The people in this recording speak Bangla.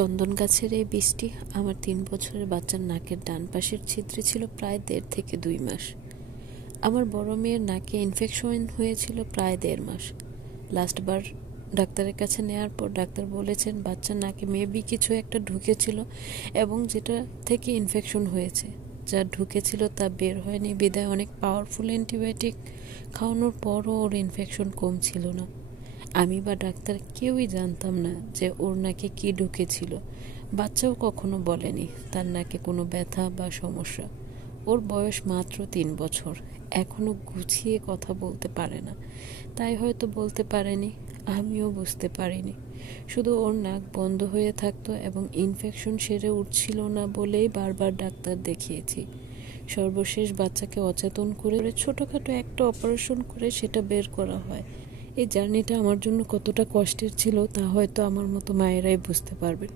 চন্দন গাছের এই বীজটি আমার 3 বছরের বাচ্চার নাকের ডান পাশের ছিদ্রে ছিল প্রায় 1.5 থেকে 2 মাস। আমার বড় মেয়ের নাকে ইনফেকশন হয়েছিল প্রায় 1.5 মাস। লাস্টবার ডাক্তারের কাছে নেওয়ার পর ডাক্তার বলেছেন বাচ্চার নাকে মেবি কিছু একটা ঢুকেছিল এবং যেটা থেকে ইনফেকশন হয়েছে। যা ঢুকেছিল তা বের হয়নি বিধায় অনেক পাওয়ারফুল অ্যান্টিবায়োটিক খাওয়ানোর পরও ওর ইনফেকশন কমছিল না। আমি বা ডাক্তার কেউই জানতাম না যে ওর নাকে কি ঢুকেছিল। বাচ্চাও কখনো বলেনি তার নাকে কোনো ব্যথা বা সমস্যা। ওর বয়স মাত্র 3 বছর, এখনো গুছিয়ে কথা বলতে পারে না, তাই হয়তো বলতে পারেনি, আমিও বুঝতে পারিনি। শুধু ওর নাক বন্ধ হয়ে থাকতো এবং ইনফেকশন সেরে উঠছিল না বলেই বারবার ডাক্তার দেখিয়েছি। সর্বশেষ বাচ্চাকে অচেতন করে ছোটখাটো একটা অপারেশন করে সেটা বের করা হয়। এই জার্নিটা আমার জন্য কতটা কষ্টের ছিল তা হয়তো আমার মতো মায়েরাই বুঝতে পারবেন।